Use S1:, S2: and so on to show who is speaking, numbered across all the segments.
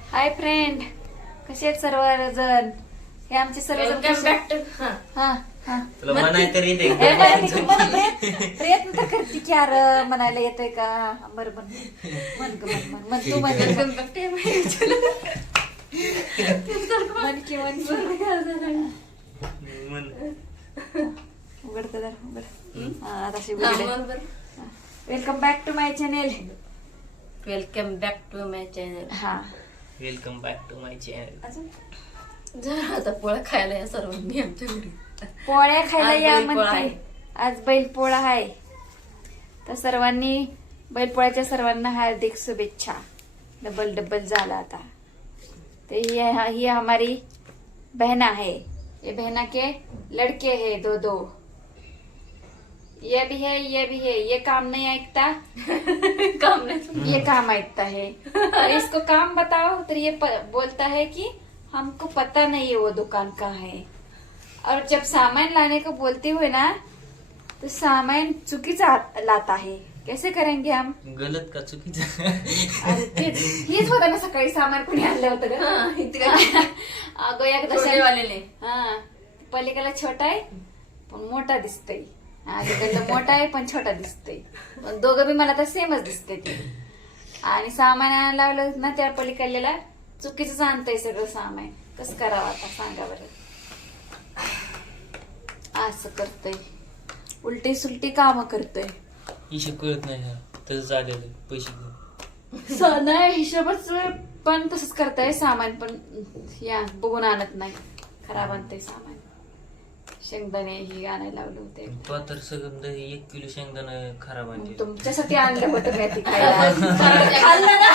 S1: Hi friend, कसे आहेत सर्वजण? हे आमचे सर्वजण
S2: तुला म्हणाय तरी ते
S1: प्रयत्न तर करते की यार म्हणायला येतंय का? बरोबर म्हण ग, म्हण तू म्हण की उघडत जर उघड. अशी उघड. Welcome back to my channel.
S3: Welcome back to my channel.
S1: हा,
S2: welcome back to my channel.
S1: अजून
S3: जरा आता पोळा खायला या सर्वांनी आमच्या घरी.
S1: पोळ्या खायला
S3: आज
S1: या
S3: बैलपोळा आहे.
S1: म्हणते. आज बैलपोळा आहे, तर सर्वांनी बैलपोळ्याच्या सर्वांना हार्दिक शुभेच्छा. डबल डबल झाला आता. तो ये हमारी बहना है, ये बहना के लड़के है दो दो. ये भी है, ये भी है. ये काम नहीं ऐकता,
S3: काम नाही.
S1: ये काम ऐकता है. और इसको काम बताओ तो ये बोलता है कि हमको पता नहीं है वो दुकान कहाँ है. और जब सामान लाने को बोलते हुए ना, तो सामान चुकीचा लाता है. कैसे करेंगे हम?
S2: गलत का चुकीचं?
S1: अरे हेच होतं ना, सकाळी सामान कोणी आणलं होतं का? अगं एकदा
S3: वालेले.
S1: हा, पलीकडला छोटा आहे पण मोठा दिसतोय, अलीकडला मोठा आहे पण छोटा दिसतोय. पण दोघं बी मला तर सेमच दिसते ते. आणि सामान आणायला लावलं ना, त्या पलीकडल्याला चुकीच आणतंय सगळं सामान. कसं करावं आता सांगा बरं? असं करतोय, उलटी सुलटी काम करतोय.
S2: हिशोब कळत नाही, तसंच आलेलं पैसे घेऊन.
S1: नाही हिशोबच, पण तसंच करताय. सामान पण या बघून आणत नाही, खराब आणतंय सामान. शेंगदाणे ही आणायला लावले होते.
S2: तो तर सगळं 1 किलो शेंगदाणा खराब आणले.
S1: तुमच्यासाठी आणलं होतं मी ती खायला. खाल्लं ना,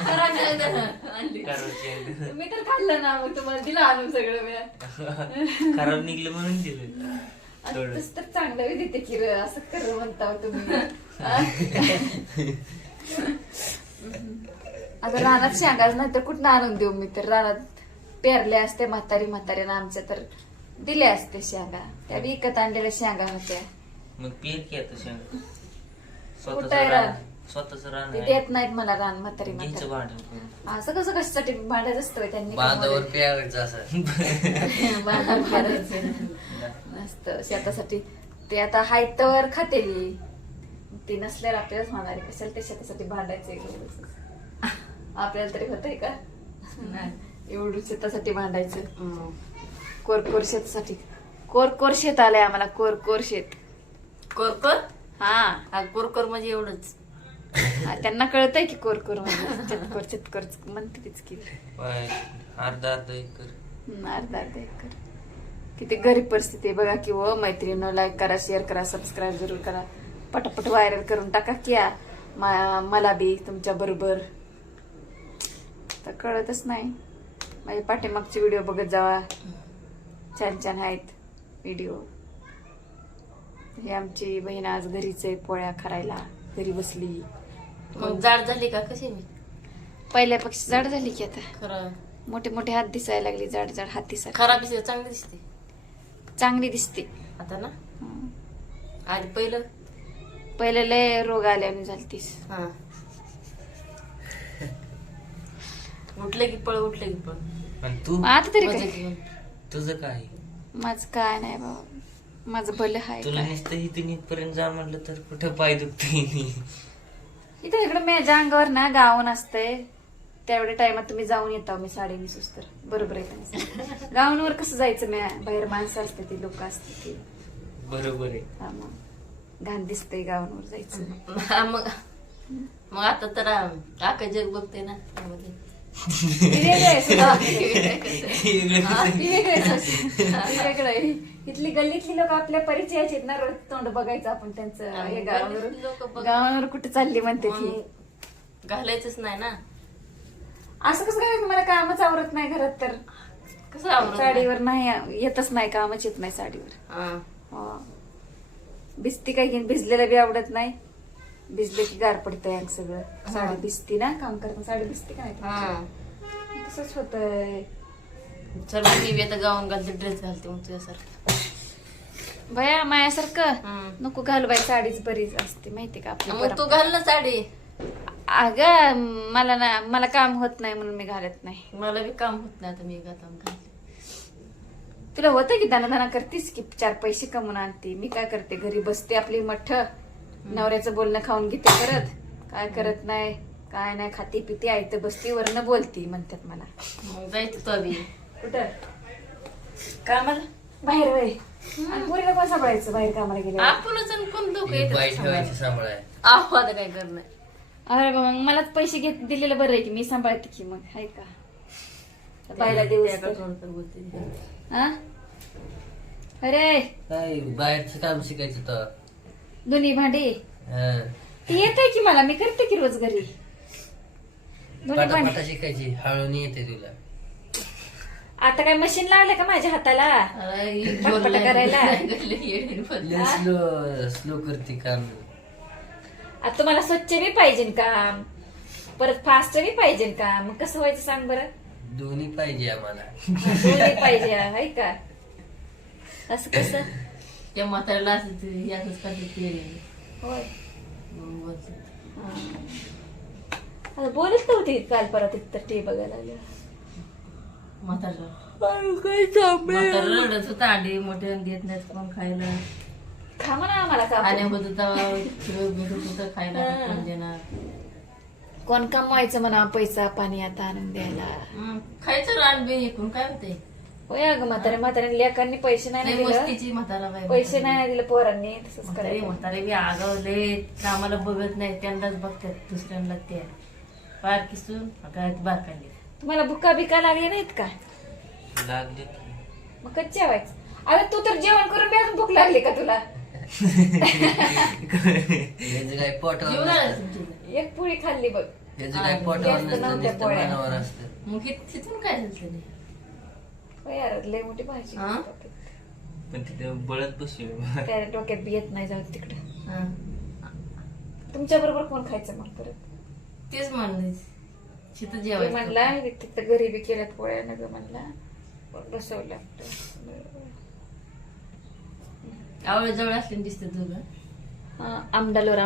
S1: मी तर खाल्लं ना, मग तुम्हाला दिलं आणून सगळं मी.
S2: खराब निघलं म्हणून दिलं.
S1: तस तर चांगलं देते की र, असं कर म्हणता तुम्ही. आता रानात शेंगाच नाही तर कुठं आणून देऊ मी? तर रानात पेरल्या असते म्हाताऱ्यानं आमच्या, तर दिले असते शेंगा. त्या विकत आणलेल्या शेंगा होत्या.
S2: मग पेर की आता शेंगा.
S1: कुठं रान?
S2: स्वतःच रान
S1: ते
S2: आहे.
S1: देत नाहीत मला रान म्हातारी
S2: घ्यायचं
S1: म्हातारी.
S2: भांडण.
S1: असं कसं कशासाठी भांडायचं असतं त्यांनी?
S4: बांधावर प्यायचं असं.
S1: बांधावर भांडायचं नसतं शेतासाठी. ते आता हायतवर खातेली, ती नसल्यावर आपल्यालाच म्हणाले कशाला ते शेतासाठी भांडायचं. आपल्याला तरी होतंय का एवढं शेतासाठी भांडायचं? कोरकोर शेतासाठी. कोरकोर शेत आलंय आम्हाला, कोरकोर शेत.
S3: कोरकोर.
S1: हा,
S3: कोरकोर म्हणजे एवढंच.
S1: त्यांना कळतंय की कोरकोर म्हणजे चतकोर चतकोर म्हणते तीच की.
S2: अर्धा एकर.
S1: अर्धा एकर. किती गरीब परिस्थिती आहे बघा की. व मैत्रिणी, लाईक करा, शेअर करा, सबस्क्राईब जरूर करा. पटापट व्हायरल करून टाका की मला बी तुमच्या बरोबर. तर कळतच नाही. माझ्या पाठीमागचे व्हिडिओ बघत जावा, छान छान आहेत व्हिडिओ. ही आमची बहीण आज घरीच आहे, पोळ्या करायला घरी बसली.
S3: मग जाड झाली का कशी? मी
S1: पहिल्यापेक्षा जाड झाली की आता.
S3: खरं
S1: मोठे मोठे हात दिसायला लागले, जाड जाड हात दिसायला.
S3: खराब दिसते, चांगली दिसते
S1: चांगली दिसते
S3: आता ना.
S1: हं.
S3: आधी पहिलं
S1: पहिले लय रोग आल्याने झालतीस.
S3: हा, उठले की पळ, उठले की पळ.
S2: आणि तू
S1: आता तरी
S3: मजा
S1: काय,
S3: घेऊन.
S2: तुझं काय?
S1: माझं काय नाही बाबा, माझं भलं हाय.
S2: तुला नुसतं इथून इथपर्यंत जा म्हणलं तर कुठं पाय दुखते.
S1: इथं इकडं माझ्या अंगावर ना गाऊन असतंय, तेवढ्या टायमात तुम्ही जाऊन येता. मी साडे सुस्तर बरोबर आहे. गाऊनवर कसं जायचं? मी बाहेर माणसं असते, ती लोक असते ती.
S2: बरोबर आहे.
S1: हा, मग घाण दिसतंय गाऊनवर जायचं.
S3: हा, मग आता तर आका जग बघते ना त्यामध्ये.
S1: ती वेगळं आहे सुद्धा. ती वेगळं आहे. इथली गल्लीतली लोक आपल्या परिचयाची आहेत ना, रोज तोंड बघायचं आपण त्यांचं. हे गावावर कुठे चालली म्हणते ती.
S3: घालायचंच नाही ना.
S1: असं कसं काय? मला कामच आवरत नाही घरात, तर
S3: कसं आवडत
S1: साडीवर नाही येतच नाही, कामच येत नाही साडीवर. भिजती काही भिजलेलं बी आवडत नाही. भिजले की गार पडतंय अंग सगळं. साडी भिजती ना, काम करताना साडी भिजते का नाही? तसंच होतंय.
S3: चल मी बी आता गाऊन घालते, ड्रेस घालते मग तुझ्यासारखं.
S1: भया मायासारखं नको घालू बाई, साडीच बरीच असते माहिती का आपली.
S3: मग तू घाल ना साडी.
S1: अगं मला काम होत नाही म्हणून मी घालत नाही.
S3: मला बी काम होत नाही आता मी घालून घालते.
S1: तुला होतं की दाना करतीस की 4 पैसे कमवून आणते. मी काय करते घरी बसते आपली मठ नवऱ्याचं बोलणं खाऊन घेते करत. काय करत नाही काय नाही खाती पिती आयत बसती वरनं बोलती म्हणतात मला.
S3: मग जायचं तो बी
S1: कुठं कामाला बाहेर वय आणि पोरीला कोण सांभाळायचं बाहेर कामाला गेले.
S3: आपणच आणि कोण लोक
S4: बाई
S3: येतात
S4: ठेवायची सांभाळाय.
S3: आहो आता काय करणं.
S1: अरे बाबा मग मलाच पैसे घेत दिलेलं बरं आहे की मी सांभाळते की मग हाय का बायला दिवस तर.
S3: बोलते
S1: हा अरे
S4: काय बाहेरचं काम शिकायचं तर
S1: दोन्ही भांडी ती येते की मला मी करते की रोज घरी दोन्ही भांडी.
S4: पटापटा शिकायची हळूनी येते तुला.
S1: आता काय मशीन लावलं का माझ्या हाताला पटपट करायला.
S4: स्लो स्लो करते काम.
S1: आता तुम्हाला स्वच्छ बी पाहिजे काम परत फास्ट बी पाहिजे काम मग कसं व्हायचं सांग बरं.
S4: दोन्ही पाहिजे आम्हाला.
S1: दोन्ही पाहिजे हाय का असं कसं.
S3: त्या म्हाताऱ्याला असं याच करते
S1: होय
S3: बोलते.
S1: आता बोलत नव्हती काल परत तर ते बघायला लागल्या.
S3: म्हातारा रडत होता अंडी मोठे देत नाहीत कोण खायला.
S1: खा म्हणा आम्हाला का
S3: खाण्यात होतं खायला कोण देणार.
S1: कोण कमवायचं म्हणा पैसा पाणी आता आणून द्यायला.
S3: खायचं रान बी ऐकून काय होते.
S1: होय अगं म्हाताऱ्या लेकांनी पैसे नाही ना दिलं
S3: मस्तीची म्हातारा बाई
S1: पैसे नाही ना दिले पोरांनी तसंच
S3: म्हातारे
S1: करायचं.
S3: म्हातारे बी आगावले कामाला बघत नाही त्यांनाच बघतात दुसऱ्यांना ते पार किसून बारकांनी.
S1: तुम्हाला भुका बिका लागले नाहीत का
S2: लागले
S1: मग कच्चे जेवायचं. अरे तू तर जेवण करून बी अजून भूक लागली का तुला.
S4: याचं काय पोटावर
S3: जेवण आलं
S4: नसतं.
S3: तुमच्याकडे.
S1: एक पोळी खाल्ली बघ.
S4: याचं काय पोटावर
S1: जास्त
S4: नसतं
S1: नव्हत्या
S4: नुसतं
S1: पोळ्या.
S4: मनावर असतं.
S3: मग तिथून काय झालं त्याने?
S1: होय यार लय मोठी भाजी
S3: हा?
S2: पण तिथे बळत बसू.
S1: त्या डोक्यात बी येत नाही जाऊ तिकडे.
S3: हा.
S1: तुमच्या बरोबर कोण खायचं मग परत.
S3: तेच म्हणले तिथं
S1: मी
S3: जेवायचं.
S1: म्हणला तिथं घरी बी केल्यात पोळ्या न ग म्हणला पण बसवलं
S3: आवळे जवळ असले दिसते तुझं.
S1: आमडालोर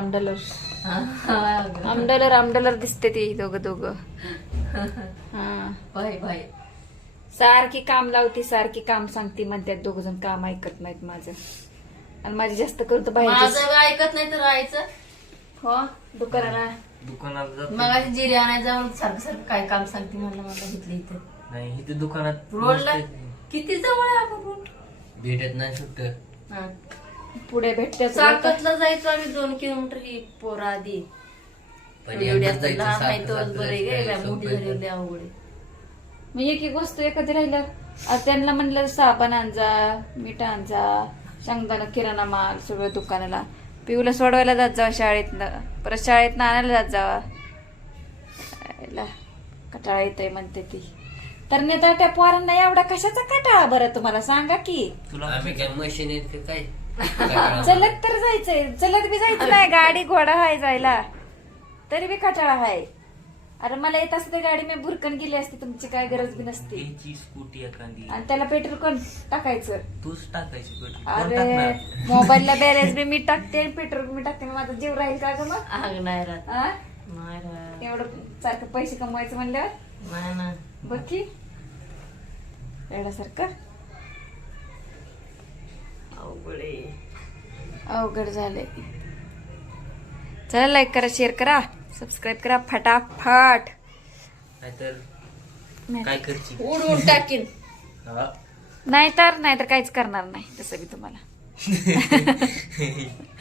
S1: आमडालोर दिसते ती दोघं. हा
S3: बाय बाय.
S1: सारखी काम लावती सारखी काम सांगती म्हणतात दोघ जण काम ऐकत नाहीत माझं आणि माझी जास्त करून तर बाहेर
S3: माझं ऐकत नाही तर राहायचं.
S1: हो दुकानाला
S2: दुकानात जातो
S3: मग जिरे आणायचं जाऊन सारखं सारखं काय काम सांगते मला घेतलं इथं
S2: नाही इथे दुकानात
S3: रोडला किती जवळ आहे आपण रोड.
S4: भेटत नाही सुट्ट.
S3: हा.
S1: पुढे भेटते
S3: साकतला जायचो आम्ही 2 किलोमीटर ही पोरं आधी.
S4: पण
S3: एवढी
S4: एकदाच
S3: असतं
S4: जायचं,
S3: लहान आहे
S4: सारखं
S3: तोच
S4: सारखं
S3: बरे
S4: जायचं,
S3: गे
S4: काय
S3: मोठी
S4: सोपं
S3: झाली
S4: आहे.
S3: लय अवघड आहे.
S1: मग एक वस्तू एखादी राहिल्या त्यांना म्हणलं साबण आणजा मीठ आणजा शेंगदाणा किराणा माल सगळं दुकानाला पिऊला सोडवायला जात जावा शाळेतनं परत शाळेतनं आणायला जात जावा. कटाळा येतोय म्हणते ती. तर नेता त्या पोरांना एवढा कशाचा कटाळा बरं तुम्हाला सांगा की.
S4: आम्ही काय मशीन आहेत का काय.
S1: चलत तर जायचंय चलत बी जायचं नाही गाडी घोडा हाय जायला तरी बी कटाळा हाय. अरे मला येत असते गाडी मी भुरकन गेली असती तुमची काय गरज बी नसती.
S2: घ्यायची स्कूटी एखादी
S1: आणि त्याला पेट्रोल कोण टाकायचं.
S2: तूच टाकायची पेट्रोल कोण
S1: अरे
S2: टाकणार?
S1: मोबाईलला बॅलन्स बी मी टाकते पेट्रोल मी टाकते मग माझा जीव राहील का ग मग.
S3: आग नाही राहत.
S1: हा?
S3: नाही राहत.
S1: एवढं सारखं पैसे कमवायचं म्हणल्यावर
S3: नाही ना.
S1: बघ की एवढ्यासारखं
S3: अवघड आहे.
S1: अवघड झालंय. चला लाईक करा शेअर करा सबस्क्राईब करा फटाफट.
S2: नाहीतर काय करची
S3: उडवून टाकीन.
S2: हा.
S1: नाहीतर काहीच करणार नाही तसं बी तुम्हाला.